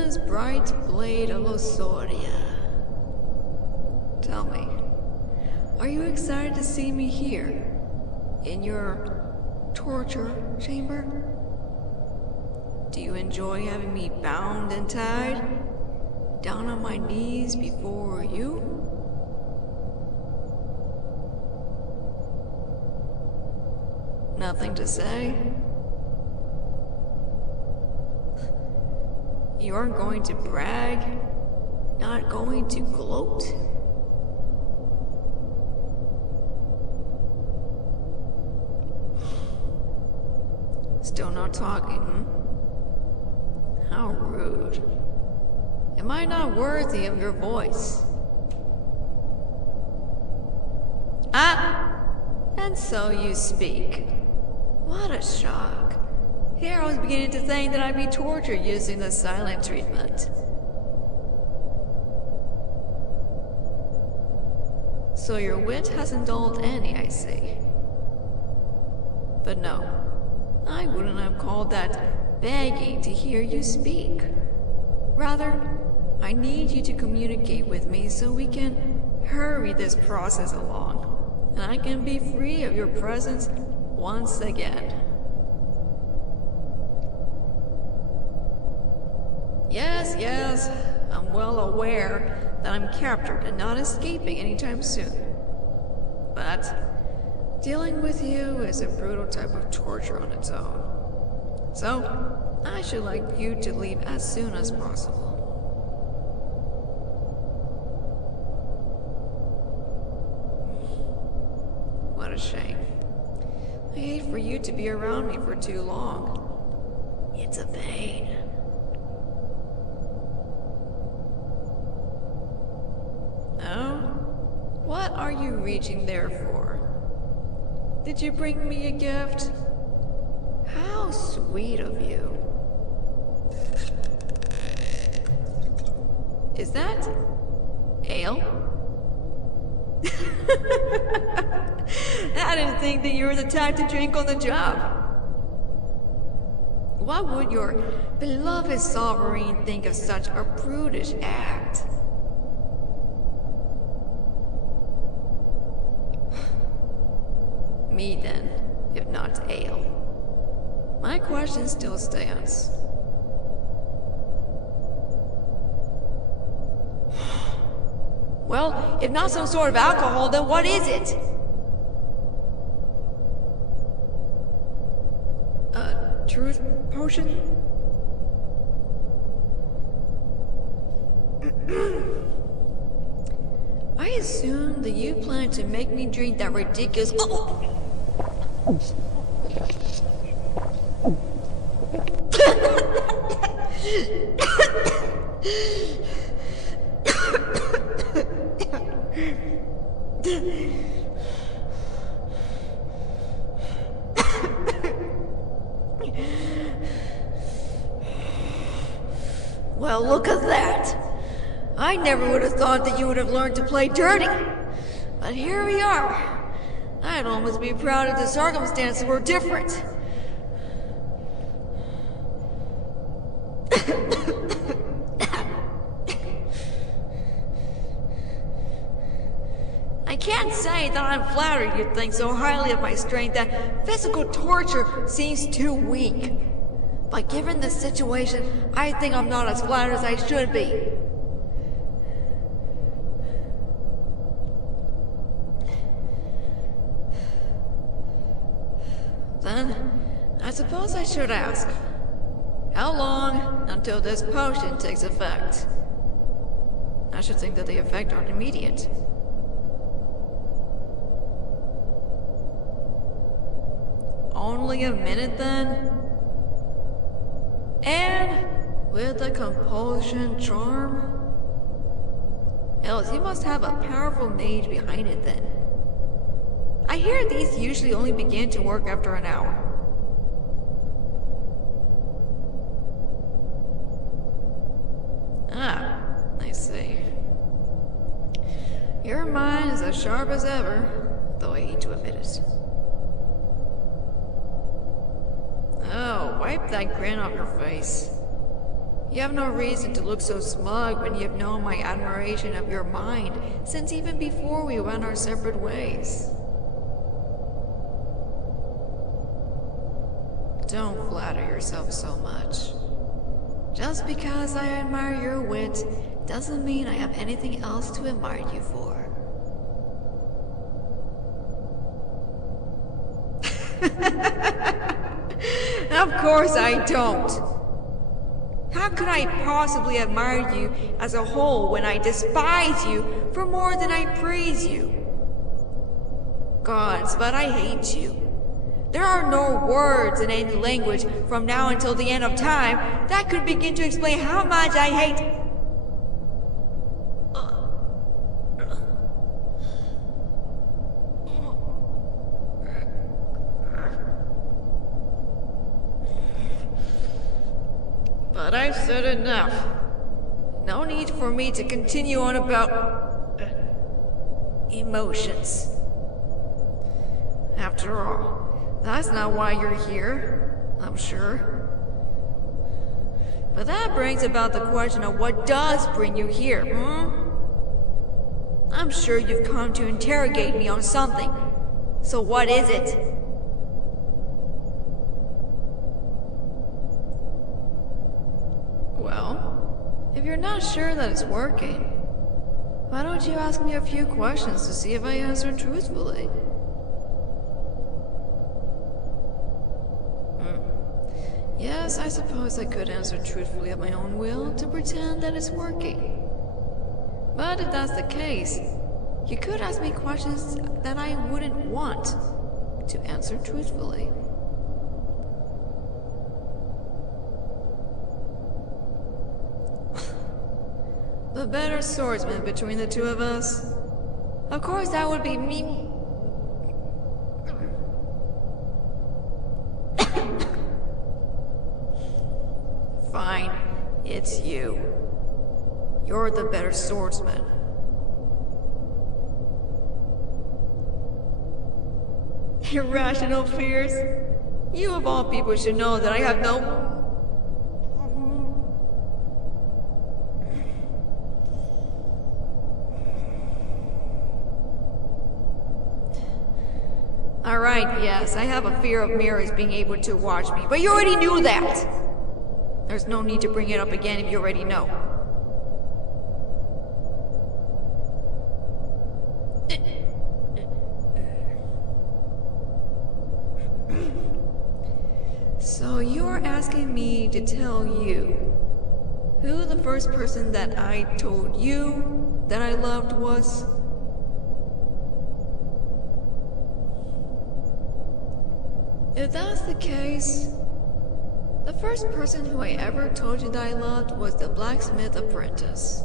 as Bright Blade of Losoria. Tell me, are you excited to see me here, in your torture chamber? Do you enjoy having me bound and tied, down on my knees before you? Nothing to say? You aren't going to brag? Not going to gloat? Still not talking, hmm? How rude. Am I not worthy of your voice? Ah! And so you speak. What a shock. Here I was beginning to think that I'd be tortured using the silent treatment. So your wit hasn't dulled any, I see. But no, I wouldn't have called that begging to hear you speak. Rather, I need you to communicate with me so we can hurry this process along, and I can be free of your presence once again. Yes, I'm well aware that I'm captured and not escaping anytime soon. But dealing with you is a brutal type of torture on its own. So, I should like you to leave as soon as possible. What a shame. I hate for you to be around me for too long. It's a pain. Oh? What are you reaching there for? Did you bring me a gift? How sweet of you. Is that ale? I didn't think that you were the type to drink on the job. What would your beloved sovereign think of such a brutish act? Me then, if not ale. My question still stands. Well, if not some sort of alcohol, then what is it? A truth potion? I assume that you plan to make me drink that ridiculous... Well, look at that. I never would have thought that you would have learned to play dirty. But here we are. I'd almost be proud if the circumstances were different. I can't say that I'm flattered you think so highly of my strength that physical torture seems too weak. But given the situation, I think I'm not as flattered as I should be. Then, I suppose I should ask, how long until this potion takes effect? I should think that the effect aren't immediate. Only a minute then? And with the compulsion charm? Else you must have a powerful mage behind it then. I hear these usually only begin to work after an hour. Ah, I see. Your mind is as sharp as ever, though I hate to admit it. Oh, wipe that grin off your face. You have no reason to look so smug when you have known my admiration of your mind since even before we went our separate ways. Don't flatter yourself so much. Just because I admire your wit doesn't mean I have anything else to admire you for. Of course I don't. How could I possibly admire you as a whole when I despise you for more than I praise you? Gods, but I hate you. There are no words in any language from now until the end of time that could begin to explain how much I hate. But I've said enough. No need for me to continue on about emotions. After all, that's not why you're here, I'm sure. But that brings about the question of what does bring you here, I'm sure you've come to interrogate me on something. So what is it? Well, if you're not sure that it's working, why don't you ask me a few questions to see if I answer truthfully? Yes, I suppose I could answer truthfully of my own will to pretend that it's working. But if that's the case, you could ask me questions that I wouldn't want to answer truthfully. The better swordsman between the two of us? Of course, that would be me. Fine, it's you. You're the better swordsman. Irrational fears? You of all people should know that I have no... Alright, yes, I have a fear of mirrors being able to watch me, but you already knew that! There's no need to bring it up again if you already know. So you're asking me to tell you who the first person that I told you that I loved was? If that's the case, the first person who I ever told you that I loved was the blacksmith apprentice.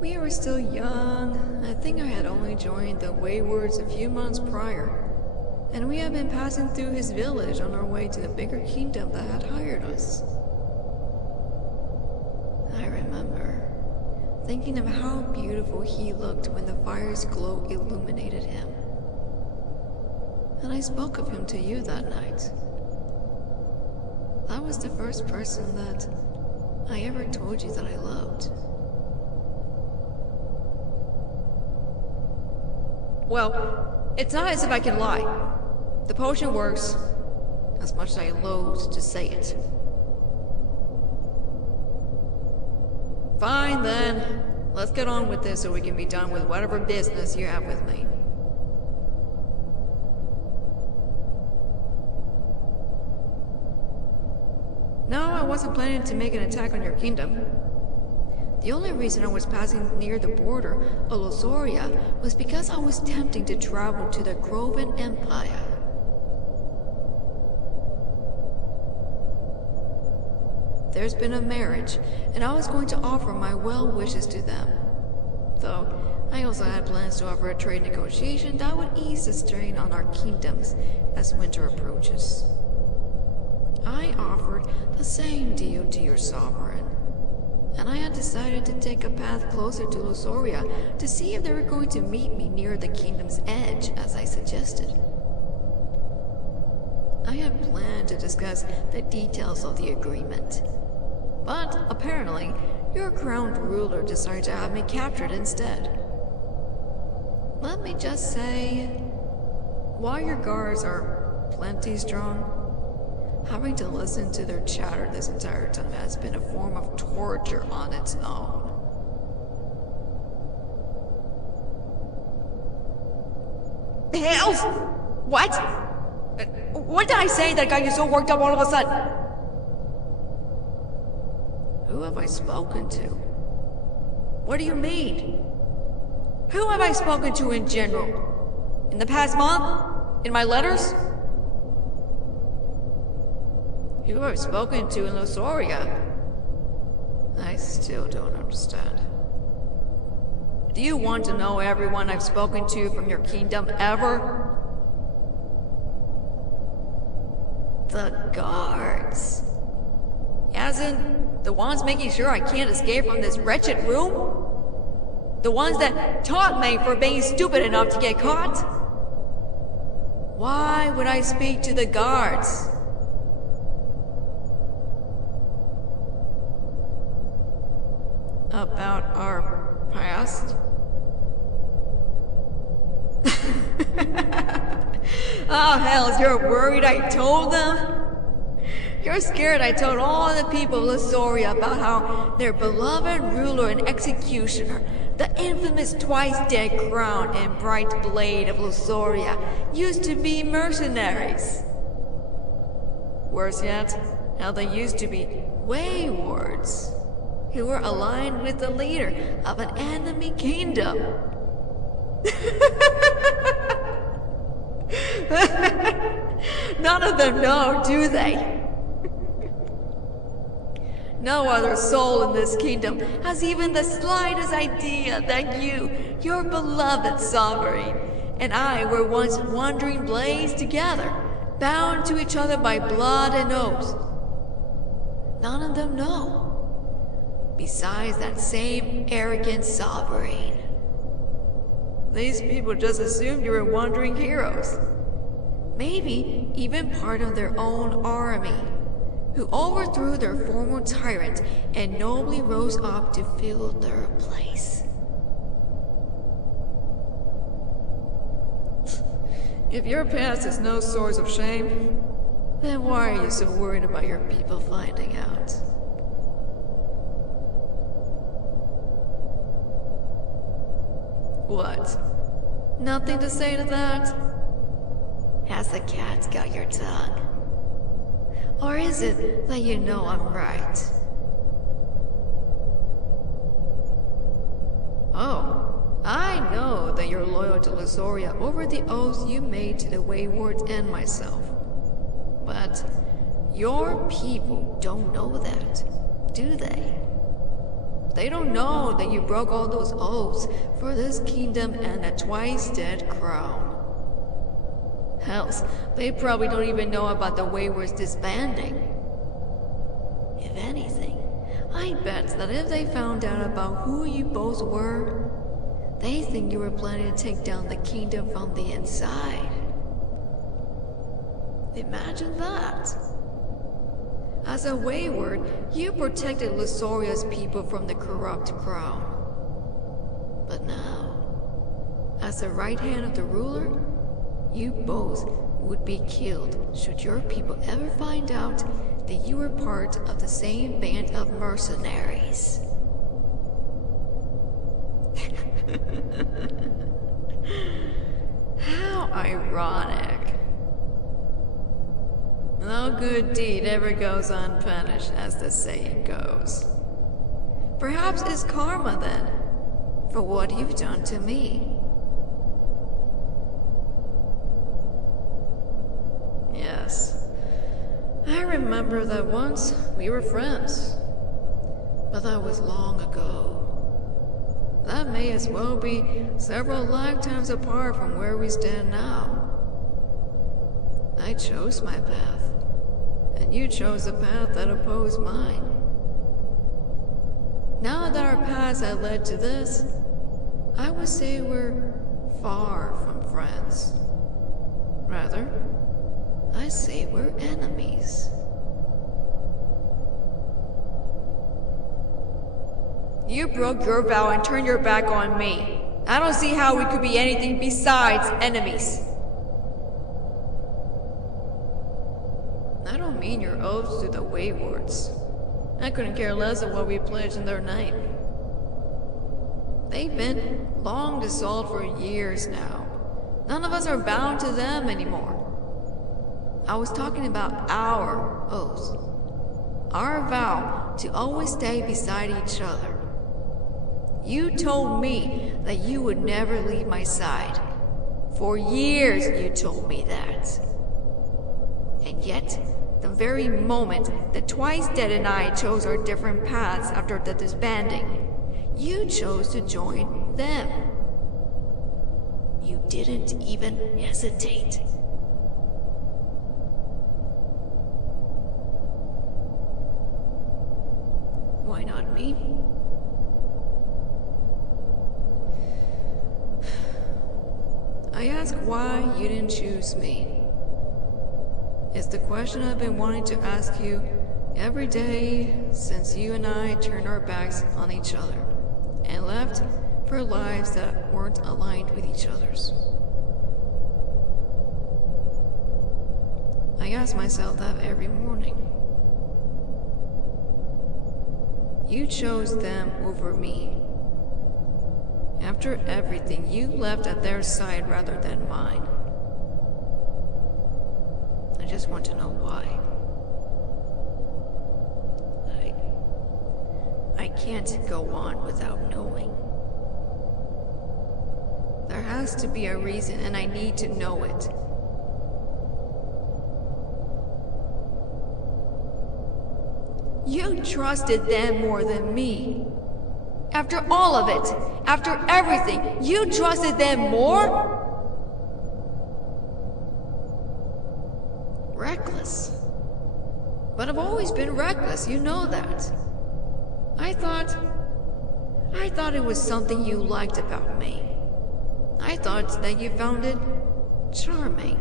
We were still young. I think I had only joined the Waywards a few months prior, and we had been passing through his village on our way to the bigger kingdom that had hired us. I remember thinking of how beautiful he looked when the fire's glow illuminated him. And I spoke of him to you that night. That was the first person that I ever told you that I loved. Well, it's not as if I can lie. The potion works, as much as I loathe to say it. Fine then, let's get on with this so we can be done with whatever business you have with me. No, I wasn't planning to make an attack on your kingdom. The only reason I was passing near the border of Losoria was because I was tempting to travel to the Groven Empire. There's been a marriage, and I was going to offer my well wishes to them. Though, I also had plans to offer a trade negotiation that would ease the strain on our kingdoms as winter approaches. I offered the same deal to your sovereign, and I had decided to take a path closer to Losoria to see if they were going to meet me near the kingdom's edge, as I suggested. I had planned to discuss the details of the agreement, But apparently, your crowned ruler decided to have me captured instead. Let me just say, while your guards are plenty strong, having to listen to their chatter this entire time has been a form of torture on its own. Hells! What? What did I say that got you so worked up all of a sudden? Who have I spoken to? What do you mean? Who have I spoken to in general? In the past month? In my letters? Who have I spoken to in Losoria? I still don't understand. Do you want to know everyone I've spoken to from your kingdom ever? The guards. As in, the ones making sure I can't escape from this wretched room? The ones that taught me for being stupid enough to get caught? Why would I speak to the guards? About our past? Oh, hells, you're worried I told them? You're scared I told all the people of Losoria about how their beloved ruler and executioner, the infamous twice-dead crown and Bright Blade of Losoria, used to be mercenaries. Worse yet, how they used to be waywards, who were aligned with the leader of an enemy kingdom. None of them know, do they? No other soul in this kingdom has even the slightest idea that you, your beloved sovereign, and I were once wandering blades together, bound to each other by blood and oath. None of them know. Besides that same arrogant sovereign. These people just assumed you were wandering heroes. Maybe even part of their own army, who overthrew their former tyrant and nobly rose up to fill their place. If your past is no source of shame, then why are you so worried about your people finding out? What? Nothing to say to that? Has the cat got your tongue? Or is it that you know I'm right? Oh, I know that you're loyal to Losoria over the oaths you made to the Waywards and myself. But your people don't know that, do they? They don't know that you broke all those oaths for this kingdom and a twice-dead crown. Hells, they probably don't even know about the Waywards disbanding. If anything, I bet that if they found out about who you both were, they think you were planning to take down the kingdom from the inside. Imagine that. As a Wayward, you protected Losoria's people from the corrupt crown. But now, as the right hand of the ruler, you both would be killed should your people ever find out that you were part of the same band of mercenaries. How ironic. No good deed ever goes unpunished, as the saying goes. Perhaps it's karma, then, for what you've done to me. Yes, I remember that once we were friends, but that was long ago. That may as well be several lifetimes apart from where we stand now. I chose my path, and you chose a path that opposed mine. Now that our paths have led to this, I would say we're far from friends. Rather, I say we're enemies. You broke your vow and turned your back on me. I don't see how we could be anything besides enemies. I don't mean your oaths to the waywards. I couldn't care less of what we pledged in their name. They've been long dissolved for years now. None of us are bound to them anymore. I was talking about our oath. Our vow to always stay beside each other. You told me that you would never leave my side. For years you told me that. And yet, the very moment that Twice Dead and I chose our different paths after the disbanding, you chose to join them. You didn't even hesitate. Why not me? I ask why you didn't choose me. It's the question I've been wanting to ask you every day since you and I turned our backs on each other and left for lives that weren't aligned with each other's. I ask myself that every morning. You chose them over me. After everything, you left at their side rather than mine. I just want to know why. I can't go on without knowing. There has to be a reason, and I need to know it. You trusted them more than me. After all of it, after everything, you trusted them more? Reckless. But I've always been reckless, you know that. I thought it was something you liked about me. I thought that you found it charming.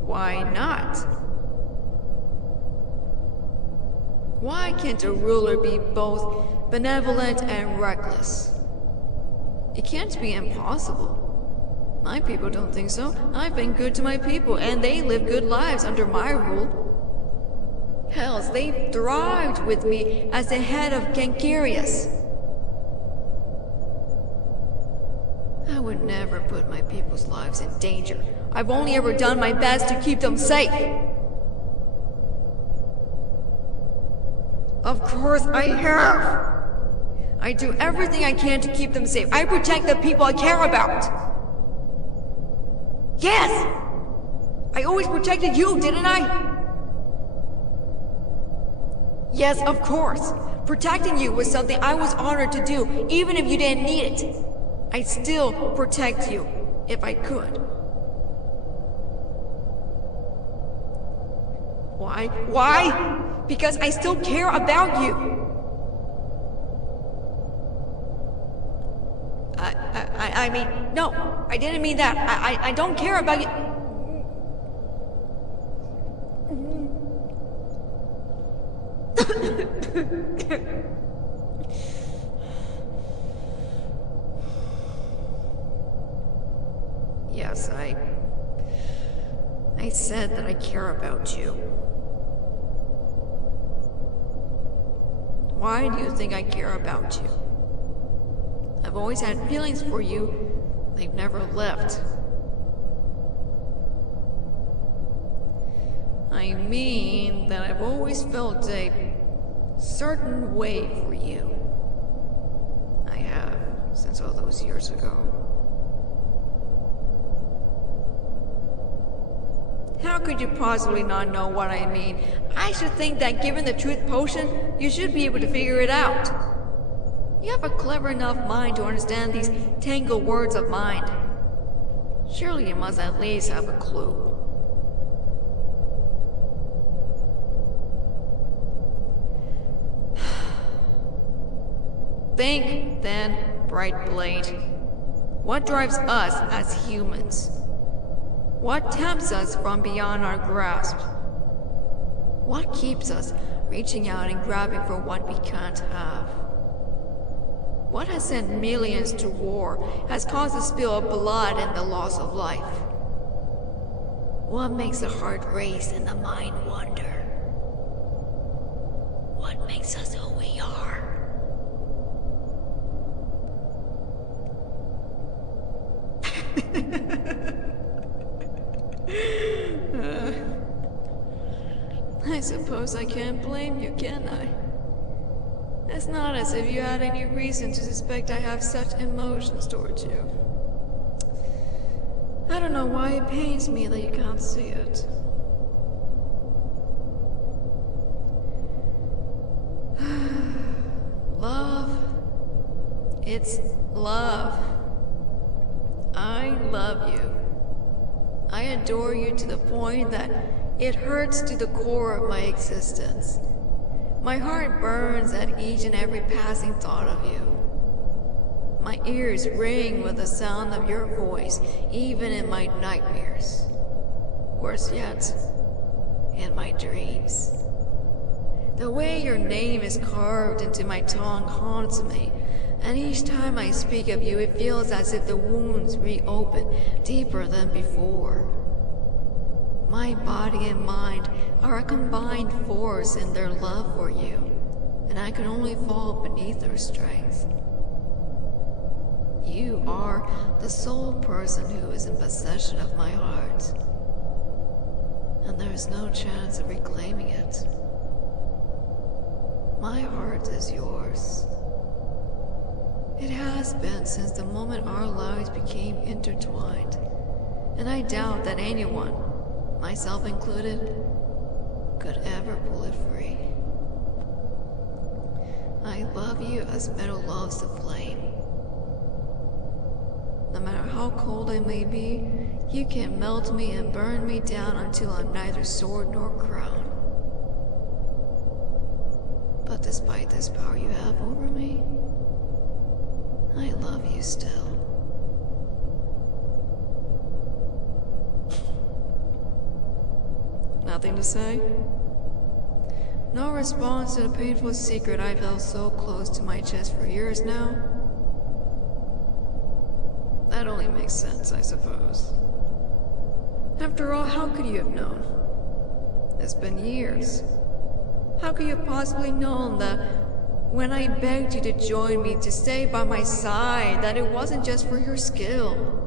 Why not? Why can't a ruler be both benevolent and reckless? It can't be impossible. My people don't think so. I've been good to my people, and they live good lives under my rule. Hells, they thrived with me as the head of Cancarius. I would never put my people's lives in danger. I've only ever done my best to keep them safe. Of course I have. I do everything I can to keep them safe. I protect the people I care about. Yes! I always protected you, didn't I? Yes, of course. Protecting you was something I was honored to do, even if you didn't need it. I'd still protect you, if I could. Why? Why? Because I still care about you. I mean, no, I didn't mean that. I don't care about you. Yes, I said that I care about you. Why do you think I care about you? I've always had feelings for you. They've never left. I mean that I've always felt a certain way for you. I have, since all those years ago. How could you possibly not know what I mean? I should think that given the truth potion, you should be able to figure it out. You have a clever enough mind to understand these tangled words of mine. Surely you must at least have a clue. Think, then, Bright Blade. What drives us as humans? What tempts us from beyond our grasp? What keeps us reaching out and grabbing for what we can't have? What has sent millions to war, has caused the spill of blood and the loss of life? What makes the heart race and the mind wonder? What makes us who we are? I suppose I can't blame you, can I? It's not as if you had any reason to suspect I have such emotions towards you. I don't know why it pains me that you can't see it. Love. It's love. I love you. I adore you to the point that it hurts to the core of my existence. My heart burns at each and every passing thought of you. My ears ring with the sound of your voice, even in my nightmares. Worse yet, in my dreams. The way your name is carved into my tongue haunts me, and each time I speak of you, it feels as if the wounds reopen deeper than before. My body and mind are a combined force in their love for you, and I can only fall beneath their strength. You are the sole person who is in possession of my heart, and there is no chance of reclaiming it. My heart is yours. It has been since the moment our lives became intertwined, and I doubt that anyone, myself included, could ever pull it free. I love you as metal loves the flame. No matter how cold I may be, you can melt me and burn me down until I'm neither sword nor crown. But despite this power you have over me, I love you still. Nothing to say? No response to the painful secret I've held so close to my chest for years now? That only makes sense, I suppose. After all, how could you have known? It's been years. How could you have possibly known that when I begged you to join me, to stay by my side, that it wasn't just for your skill?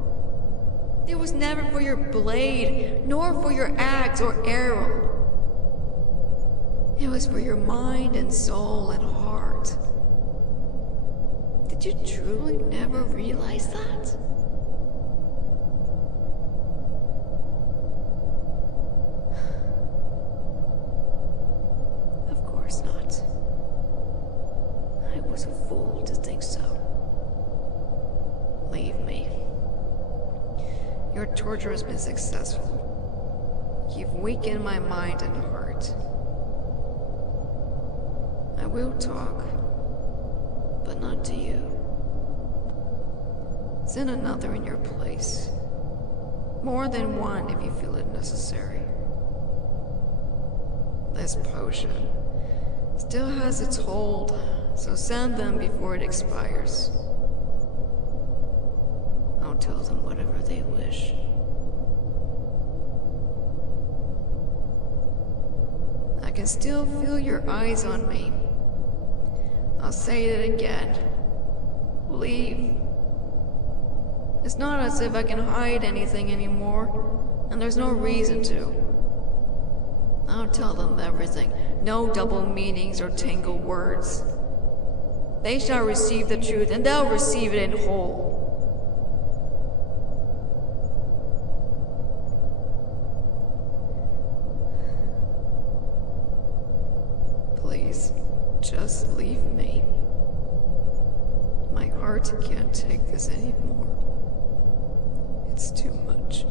It was never for your blade, nor for your axe or arrow. It was for your mind and soul and heart. Did you truly never realize that? Of course not. I was a fool to think so. Leave me. Your torture has been successful. You've weakened my mind and heart. I will talk, but not to you. Send another in your place. More than one if you feel it necessary. This potion still has its hold, so send them before it expires. I'll tell them whatever they wish. I can still feel your eyes on me. I'll say it again. Leave. It's not as if I can hide anything anymore, and there's no reason to. I'll tell them everything. No double meanings or tangled words. They shall receive the truth, and they'll receive it in whole. Please, just leave me. My heart can't take this anymore. It's too much.